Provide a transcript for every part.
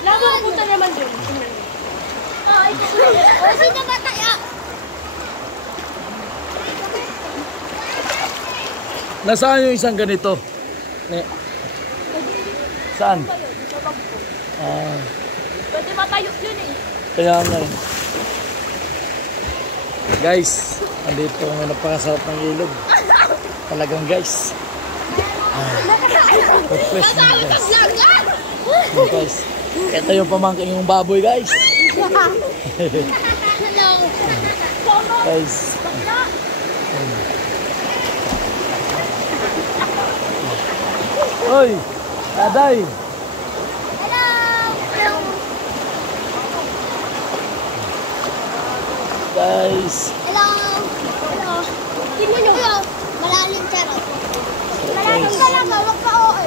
Laban punta naman dun. Ay, sino ba tayo? Nasaan yung isang ganito? Saan? Pwede matayo yun eh. Kaya nga eh. Guys, andito ang napakasarap ng ilog. Talagang guys. Refresh mo guys. Guys, ito yung pamangking yung baboy guys. Guys. Hoy, Taday. Hello. Guys. Hello. Hello. Tingnan nyo. Malalim charot. Malalim talaga, wag pa oo.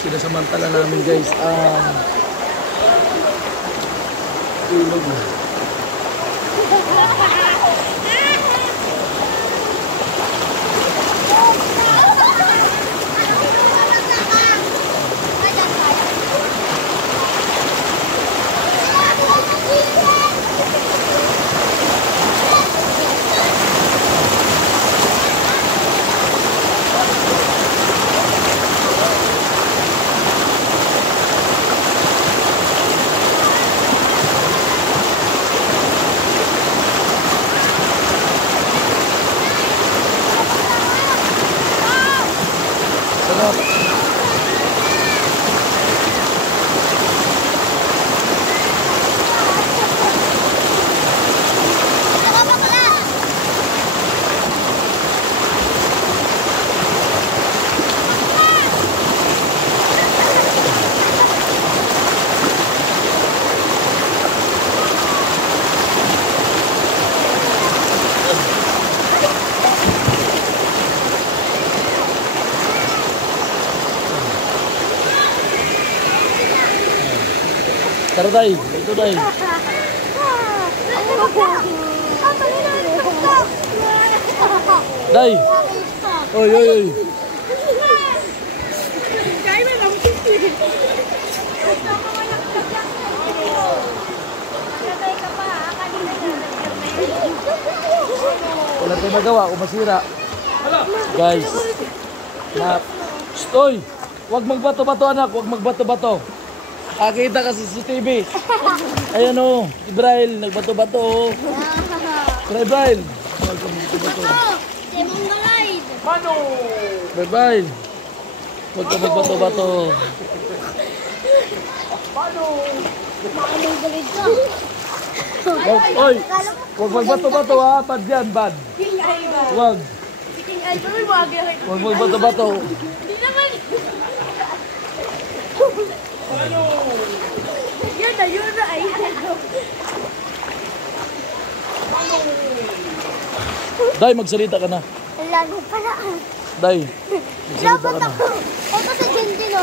Sinasamantala namin guys ilog. Tara Day, ito Day. Day. Oy, oy, oy. Wala tayong magawa kung masira. Guys. Stoy! Huwag magbato-bato anak, huwag magbato-bato. Kita kasi sa TV. Ayan o, Ibrail, nagbato-bato o. Ibrail. Mano! Ibrail. Huwag ka magbato-bato. Mano! Makamang galit ka. Oy, huwag magbato-bato ha, bad yan, bad. Huwag. Huwag magbato-bato. Hindi naman. Ano? Yun na ay. Day, magsalita ka na. Lalo pala. Day, magsalita ka na. Ito sa Gindino.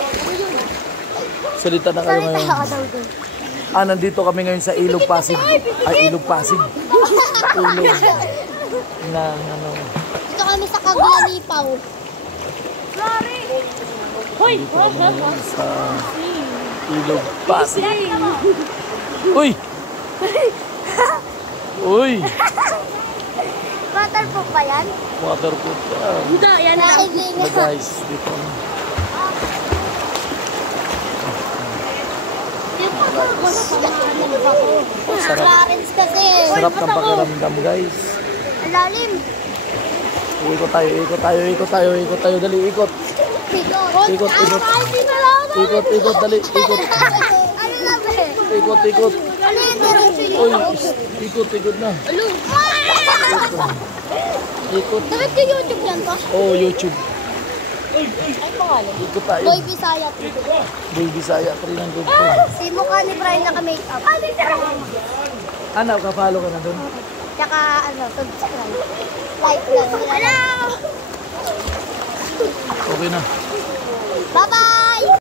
Salita na kayo ngayon. Nandito kami ngayon sa Ilog Pasig. Ay, Ilog Pasig. Ilog. Na, ano. Dito kami sa Kaglanipaw. Sorry. Hoy! Dito kami ngayon sa Ilog Pasig. Uy! Uy! Waterproof ba yan? Waterproof yan. Hindi, yan na. Guys, dito. Clarence kasi. Sarap ng pakiramdam guys. Ang lalim. Ikot tayo, dali, ikot. Ikot. Ikot, dali, ikot. Ano na ba? Ikot. Ano yung diretso niyo? Uy, ikot na. Alo. Ikot. Dapat ko YouTube yan to? Oh, YouTube. Ay, pangalan. Ikot tayo. Boy Bisaya. Boy Bisaya, 3 ng group ko. Si mukha ni Brian naka-makeup. Ano, ka-follow ka na doon? Tsaka subscribe. Like lang. Hello! Okay na. Bye-bye!